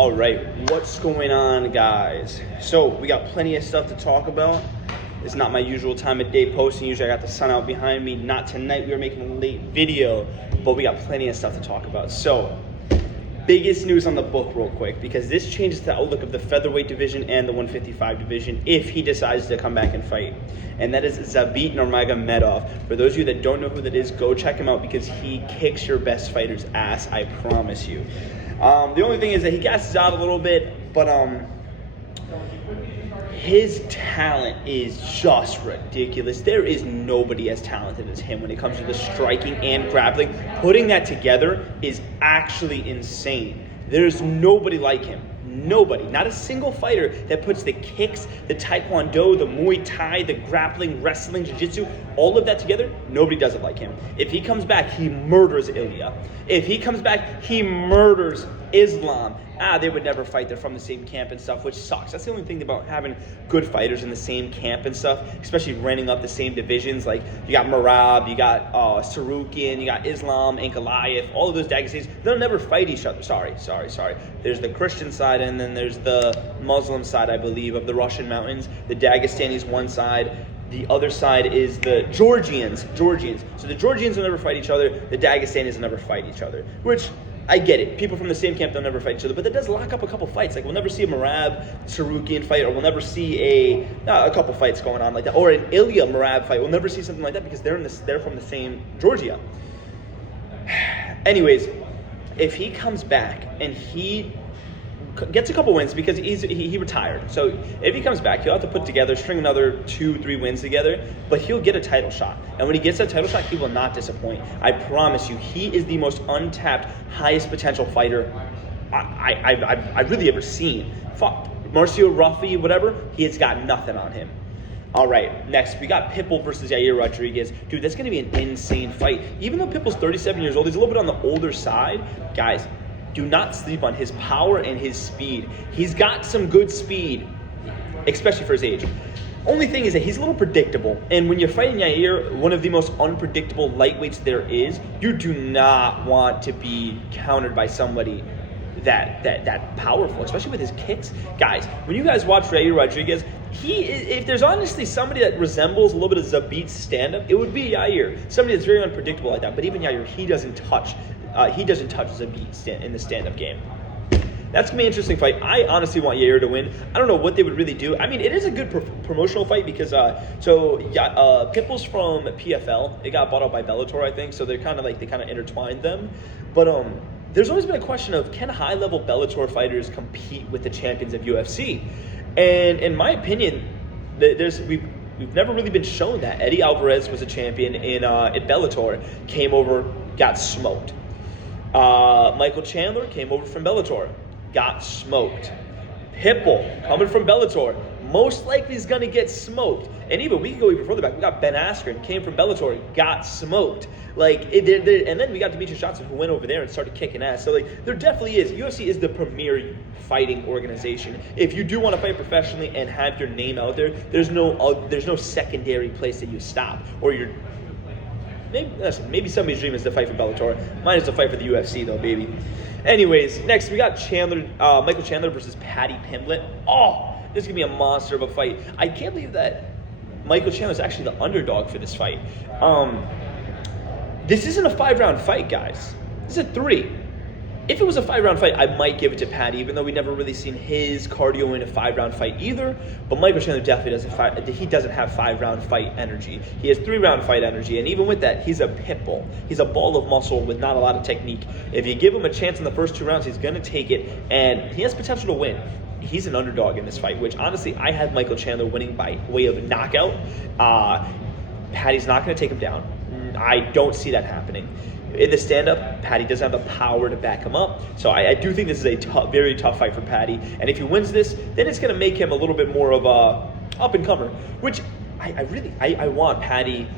All right, what's going on, guys? So we got plenty of stuff to talk about. It's not my usual time of day posting. Usually I got the sun out behind me. Not tonight. We were making a late video, but we got plenty of stuff to talk about. So biggest news on the book real quick, because this changes the outlook of the featherweight division and the 155 division if he decides to come back and fight. And that is Zabit Nurmagomedov. For those of you that don't know who that is, go check him out because he kicks your best fighter's ass, I promise you. The only thing is that he gasses out a little bit, but his talent is just ridiculous. There is nobody as talented as him when it comes to the striking and grappling. Putting that together is actually insane. There's nobody like him. Nobody. Not a single fighter that puts the kicks, the taekwondo, the Muay Thai, the grappling, wrestling, jiu-jitsu, all of that together, nobody does it like him. If he comes back, he murders Illia. If he comes back, he murders Islam. They would never fight. They're from the same camp and stuff, which sucks. That's the only thing about having good fighters in the same camp and stuff, especially running up the same divisions. Like, you got Marab, you got Sarukian, you got Islam, Ankalaev, all of those Dagestanis. They'll never fight each other. Sorry. There's the Christian side, and then there's the Muslim side, I believe, of the Russian mountains. The Dagestanis one side. The other side is the Georgians. So the Georgians will never fight each other. The Dagestanis will never fight each other, which I get it. People from the same camp, they'll never fight each other, but that does lock up a couple fights. Like, we'll never see a Marab Sarukian fight, or we'll never see a couple fights going on like that, or an Illia Marab fight. We'll never see something like that because they're from the same Georgia. Anyways, if he comes back and he gets a couple wins, because he retired. So if he comes back, he'll have to put together, string another 2-3 wins together, but he'll get a title shot. And when he gets that title shot, he will not disappoint. I promise you, he is the most untapped, highest potential fighter I've really ever seen. Marcio Ruffy, whatever, he has got nothing on him. All right, next, we got Pitbull versus Yair Rodriguez. Dude, that's going to be an insane fight. Even though Pitbull's 37 years old, he's a little bit on the older side. Guys, do not sleep on his power and his speed. He's got some good speed, especially for his age. Only thing is that he's a little predictable. And when you're fighting Yair, one of the most unpredictable lightweights there is, you do not want to be countered by somebody that powerful, especially with his kicks. Guys, when you guys watch Yair Rodriguez, if there's honestly somebody that resembles a little bit of Zabit's stand-up, it would be Yair. Somebody that's very unpredictable like that. But even Yair, he doesn't touch Zabit in the stand-up game. That's going to be an interesting fight. I honestly want Yair to win. I don't know what they would really do. I mean, it is a good promotional fight because, Pitbull's from PFL. It got bought out by Bellator, I think, so they kind of intertwined them. But there's always been a question of, can high-level Bellator fighters compete with the champions of UFC? And in my opinion, we've never really been shown that. Eddie Alvarez was a champion in Bellator, came over, got smoked. Michael Chandler came over from Bellator, got smoked. Pitbull, coming from Bellator, most likely is going to get smoked. And we can go even further back. We got Ben Askren, came from Bellator, got smoked. And then we got Demetrius Johnson, who went over there and started kicking ass. So, there definitely is. UFC is the premier fighting organization. If you do want to fight professionally and have your name out there, there's no secondary place that you stop. Or maybe somebody's dream is to fight for Bellator. Mine is to fight for the UFC, though, baby. Anyways, next we got Michael Chandler versus Paddy Pimblett. Oh, this is going to be a monster of a fight. I can't believe that Michael Chandler is actually the underdog for this fight. This isn't a 5-round fight, guys. This is a 3. If it was a 5-round fight, I might give it to Paddy, even though we never really seen his cardio in a 5-round fight either. But Michael Chandler definitely doesn't have 5-round fight energy. He has 3-round fight energy, and even with that, he's a pit bull. He's a ball of muscle with not a lot of technique. If you give him a chance in the first 2 rounds, he's going to take it, and he has potential to win. He's an underdog in this fight, which honestly, I had Michael Chandler winning by way of knockout. Paddy's not going to take him down. I don't see that happening. In the stand-up, Paddy doesn't have the power to back him up. So I do think this is a very tough fight for Paddy. And if he wins this, then it's going to make him a little bit more of a up-and-comer, which I want Paddy.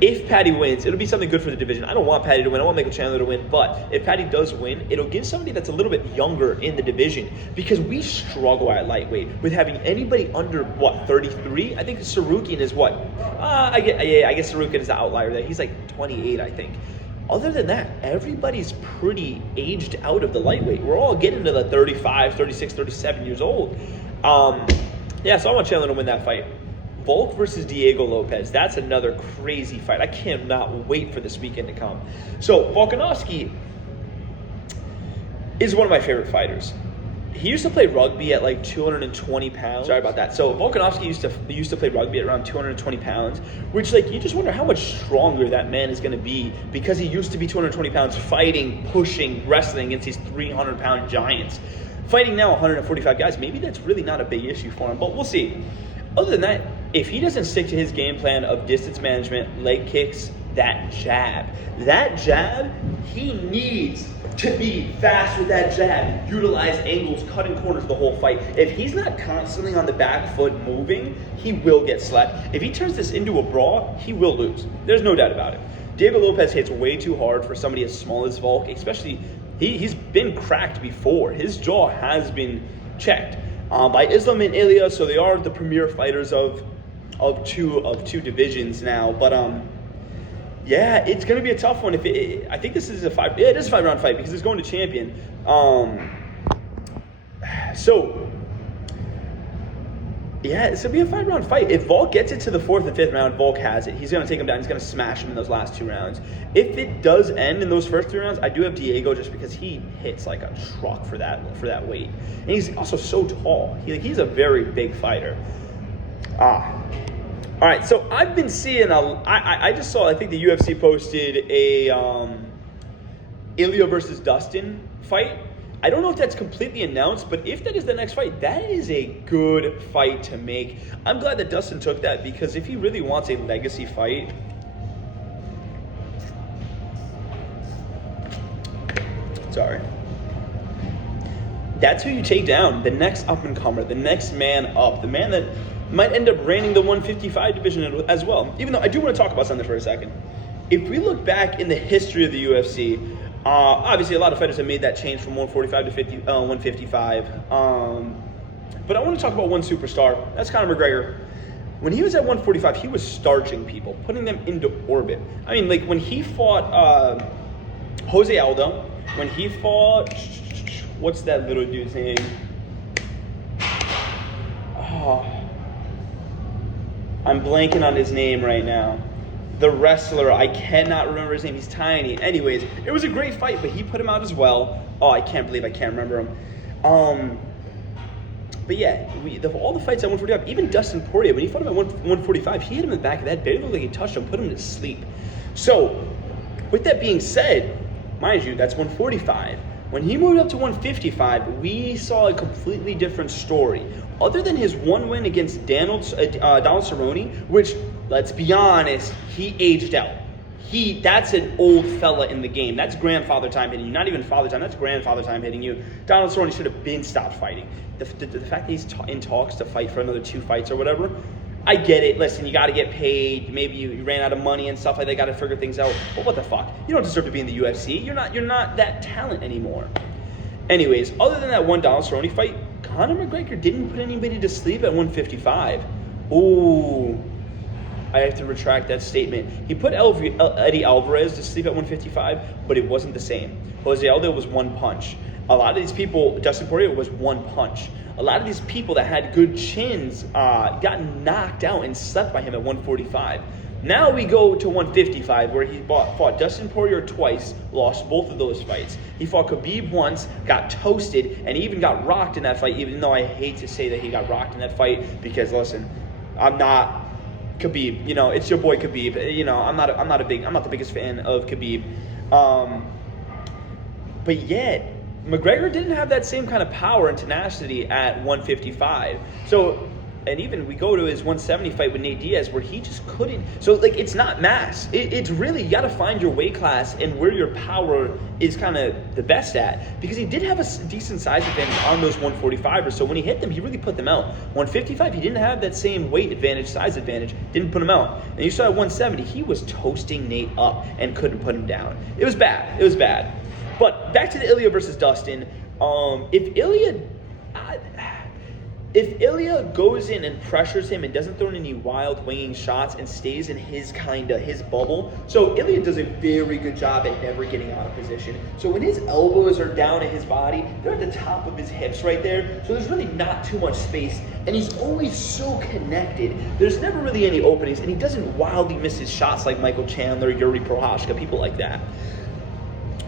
If Paddy wins, it'll be something good for the division. I don't want Paddy to win. I want Michael Chandler to win. But if Paddy does win, it'll give somebody that's a little bit younger in the division, because we struggle at lightweight with having anybody under, 33? I think Sarukian is what? I guess Sarukian is the outlier there. He's like 28, I think. Other than that, everybody's pretty aged out of the lightweight. We're all getting to the 35, 36, 37 years old. Yeah, so I want Chandler to win that fight. Volk versus Diego Lopez. That's another crazy fight. I cannot wait for this weekend to come. So Volkanovski is one of my favorite fighters. He used to play rugby at like 220 pounds. Sorry about that. So Volkanovski used to play rugby at around 220 pounds, which like you just wonder how much stronger that man is going to be because he used to be 220 pounds fighting, pushing, wrestling against these 300-pound giants. Fighting now 145 guys, maybe that's really not a big issue for him, but we'll see. Other than that, if he doesn't stick to his game plan of distance management, leg kicks, that jab, he needs to be fast with that jab, utilize angles, cutting corners the whole fight. If he's not constantly on the back foot moving, he will get slapped. If he turns this into a brawl, he will lose. There's no doubt about it. Diego Lopez hits way too hard for somebody as small as Volk, especially he's been cracked before. His jaw has been checked by Islam and Illia, so they are the premier fighters of two divisions now. But yeah, it's going to be a tough one. I think this is it is a 5-round fight because it's going to champion. So yeah, it's going to be a 5-round fight. If Volk gets it to the 4th and 5th round, Volk has it. He's going to take him down. He's going to smash him in those last 2 rounds. If it does end in those first 3 rounds, I do have Diego just because he hits like a truck for that weight. And he's also so tall. He's a very big fighter. All right, so I've been seeing I just saw, I think the UFC posted a Illia versus Dustin fight. I don't know if that's completely announced, but if that is the next fight, that is a good fight to make. I'm glad that Dustin took that because if he really wants a legacy fight, that's who you take down. The next up-and-comer, the next man up, the man that might end up reigning the 155 division as well. Even though I do want to talk about something for a second. If we look back in the history of the UFC, obviously a lot of fighters have made that change from 145 to 155. But I want to talk about one superstar. That's Conor McGregor. When he was at 145, he was starching people, putting them into orbit. I mean, like when he fought Jose Aldo, when he fought, what's that little dude's name? Oh, I'm blanking on his name right now. The wrestler, I cannot remember his name. He's tiny. Anyways, it was a great fight, but he put him out as well. Oh, I can't believe I can't remember him. But yeah, all the fights at 145, even Dustin Poirier, when he fought him at 145, he hit him in the back of that. Barely looked like he touched him, put him to sleep. So, with that being said, mind you, that's 145. When he moved up to 155, we saw a completely different story. Other than his one win against Donald Cerrone, which, let's be honest, he aged out. That's an old fella in the game. That's grandfather time hitting you. Not even father time, that's grandfather time hitting you. Donald Cerrone should have been stopped fighting. The fact that he's in talks to fight for another 2 fights or whatever, I get it. Listen, you got to get paid. Maybe you ran out of money and stuff like that. Got to figure things out. But what the fuck? You don't deserve to be in the UFC. You're not that talent anymore. Anyways, other than that one Donald Cerrone fight, Conor McGregor didn't put anybody to sleep at 155. Ooh, I have to retract that statement. He put Eddie Alvarez to sleep at 155, but it wasn't the same. Jose Aldo was 1 punch. A lot of these people, Dustin Poirier was 1 punch. A lot of these people that had good chins got knocked out and slept by him at 145. Now we go to 155, where he fought Dustin Poirier twice, lost both of those fights. He fought Khabib once, got toasted, and he even got rocked in that fight, even though I hate to say that he got rocked in that fight, because listen, I'm not Khabib. You know, it's your boy Khabib. You know, I'm not the biggest fan of Khabib. But yet, McGregor didn't have that same kind of power and tenacity at 155. So, and even we go to his 170 fight with Nate Diaz where he just couldn't. So, like, it's not mass. It's really, you got to find your weight class and where your power is kind of the best at. Because he did have a decent size advantage on those 145ers. So when he hit them, he really put them out. 155, he didn't have that same weight advantage, size advantage, didn't put him out. And you saw at 170, he was toasting Nate up and couldn't put him down. It was bad. It was bad. But back to the Illia versus Dustin. If Illia, If Illia goes in and pressures him and doesn't throw in any wild winging shots and stays in his bubble, so Illia does a very good job at never getting out of position. So when his elbows are down at his body, they're at the top of his hips right there. So there's really not too much space, and he's always so connected. There's never really any openings, and he doesn't wildly miss his shots like Michael Chandler, Yuri Prohashka, people like that.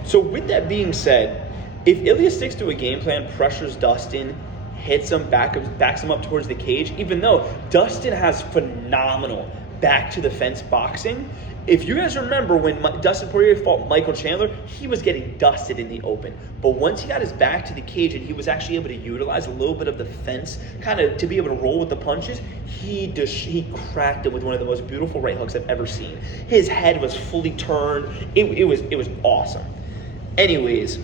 So with that being said, if Illia sticks to a game plan, pressures Dustin, hits him, backs him up towards the cage, even though Dustin has phenomenal back to the fence boxing. If you guys remember when Dustin Poirier fought Michael Chandler, he was getting dusted in the open. But once he got his back to the cage and he was actually able to utilize a little bit of the fence kind of to be able to roll with the punches, he cracked him with one of the most beautiful right hooks I've ever seen. His head was fully turned. It was awesome. Anyways,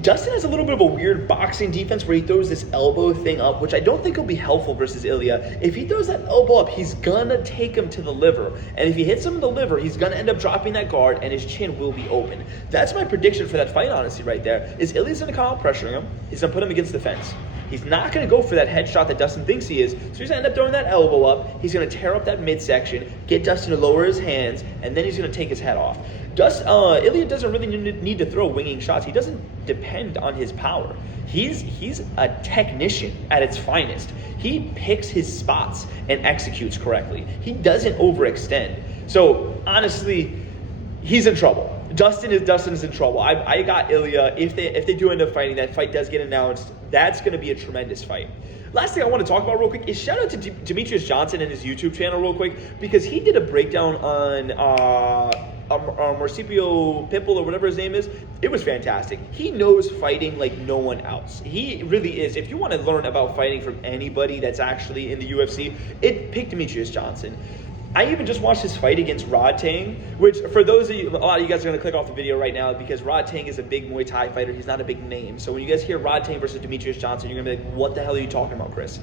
Dustin has a little bit of a weird boxing defense where he throws this elbow thing up, which I don't think will be helpful versus Illia. If he throws that elbow up, he's gonna take him to the liver. And if he hits him in the liver, he's gonna end up dropping that guard and his chin will be open. That's my prediction for that fight, honestly, right there, is Illia's gonna come out pressuring him. He's gonna put him against the fence. He's not going to go for that headshot that Dustin thinks he is, so he's going to end up throwing that elbow up. He's going to tear up that midsection, get Dustin to lower his hands, and then he's going to take his head off. Illia doesn't really need to throw winging shots. He doesn't depend on his power. He's a technician at its finest. He picks his spots and executes correctly. He doesn't overextend. So honestly, he's in trouble. Dustin is in trouble. I got Illia. If they do end up fighting, that fight does get announced. That's going to be a tremendous fight. Last thing I want to talk about real quick is shout out to Demetrius Johnson and his YouTube channel real quick, because he did a breakdown on Marcipio Pitbull or whatever his name is. It was fantastic. He knows fighting like no one else. He really is. If you want to learn about fighting from anybody that's actually in the UFC, pick Demetrius Johnson. I even just watched his fight against Rod Tang, which for those of you, a lot of you guys are going to click off the video right now because Rod Tang is a big Muay Thai fighter. He's not a big name. So when you guys hear Rod Tang versus Demetrius Johnson, you're going to be like, what the hell are you talking about, Chris?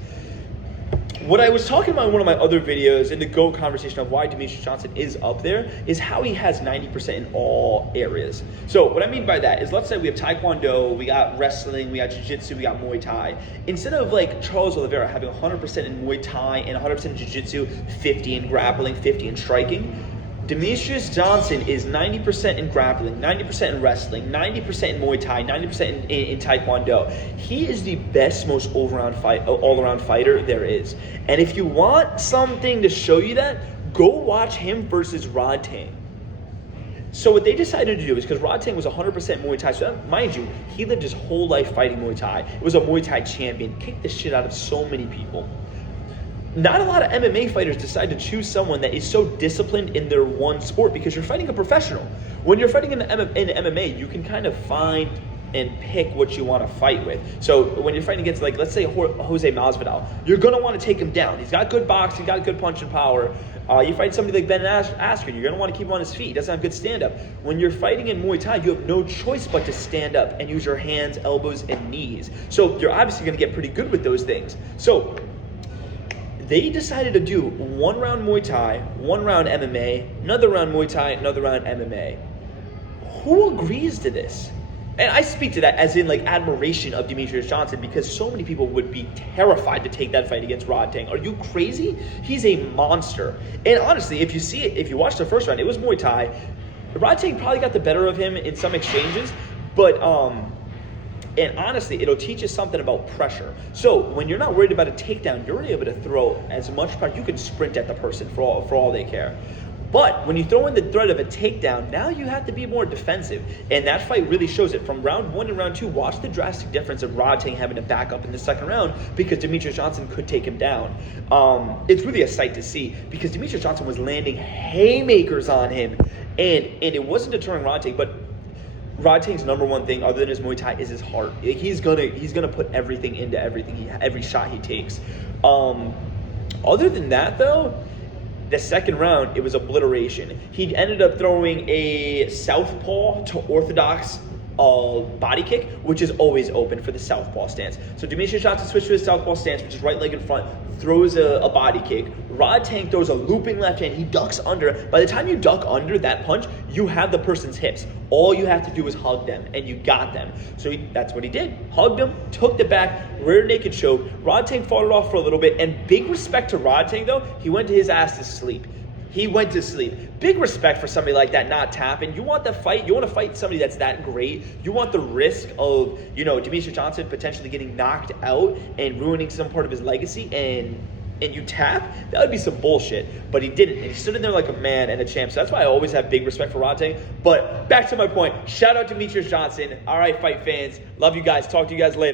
What I was talking about in one of my other videos in the GOAT conversation of why Demetrius Johnson is up there is how he has 90% in all areas. So what I mean by that is, let's say we have Taekwondo, we got wrestling, we got Jiu-Jitsu, we got Muay Thai. Instead of like Charles Oliveira having 100% in Muay Thai and 100% in Jiu-Jitsu, 50 in grappling, 50 in striking, Demetrius Johnson is 90% in grappling, 90% in wrestling, 90% in Muay Thai, 90% in Taekwondo. He is the best, most all-around fighter there is. And if you want something to show you that, go watch him versus Rod Tang. So what they decided to do is, because Rod Tang was 100% Muay Thai, so mind you, he lived his whole life fighting Muay Thai. He was a Muay Thai champion, kicked the shit out of so many people. Not a lot of MMA fighters decide to choose someone that is so disciplined in their one sport, because you're fighting a professional. When you're fighting in MMA, you can kind of find and pick what you want to fight with. So when you're fighting against, like, let's say Jose Masvidal, you're going to want to take him down. He's got good boxing, got good punch and power. You fight somebody like Ben Askren, you're going to want to keep him on his feet. He doesn't have good stand-up. When you're fighting in Muay Thai, you have no choice but to stand up and use your hands, elbows, and knees. So you're obviously going to get pretty good with those things. So they decided to do 1 round Muay Thai, 1 round MMA, another round Muay Thai, another round MMA. Who agrees to this? And I speak to that as in like admiration of Demetrius Johnson, because so many people would be terrified to take that fight against Rod Tang. Are you crazy? He's a monster. And honestly, if you see it, if you watch the first round, it was Muay Thai. Rod Tang probably got the better of him in some exchanges, but and honestly, it'll teach you something about pressure. So when you're not worried about a takedown, you're able to throw as much pressure. You can sprint at the person for all they care. But when you throw in the threat of a takedown, now you have to be more defensive. And that fight really shows it. From round 1 and round 2, watch the drastic difference of Rod Tang having to back up in the second round because Demetrius Johnson could take him down. It's really a sight to see because Demetrius Johnson was landing haymakers on him. And it wasn't deterring Rod Tang, but Rod Tang's number one thing, other than his Muay Thai, is his heart. He's gonna put everything into every shot he takes. Other than that, though, the second round, it was obliteration. He ended up throwing a southpaw to orthodox body kick, which is always open for the southpaw stance. So Demetrius Johnson switched to his southpaw stance, which is right leg in front, throws a body kick. Rodtang throws a looping left hand. He ducks under. By the time you duck under that punch, you have the person's hips. All you have to do is hug them, and you got them. So that's what he did. Hugged him, took the back, rear naked choke. Rodtang fought it off for a little bit, and big respect to Rodtang, though. He went to his ass to sleep. He went to sleep. Big respect for somebody like that not tapping. You want the fight. You want to fight somebody that's that great. You want the risk of, Demetrius Johnson potentially getting knocked out and ruining some part of his legacy, and you tap? That would be some bullshit. But he didn't. And he stood in there like a man and a champ. So that's why I always have big respect for Rodtang. But back to my point. Shout out to Demetrius Johnson. All right, fight fans. Love you guys. Talk to you guys later.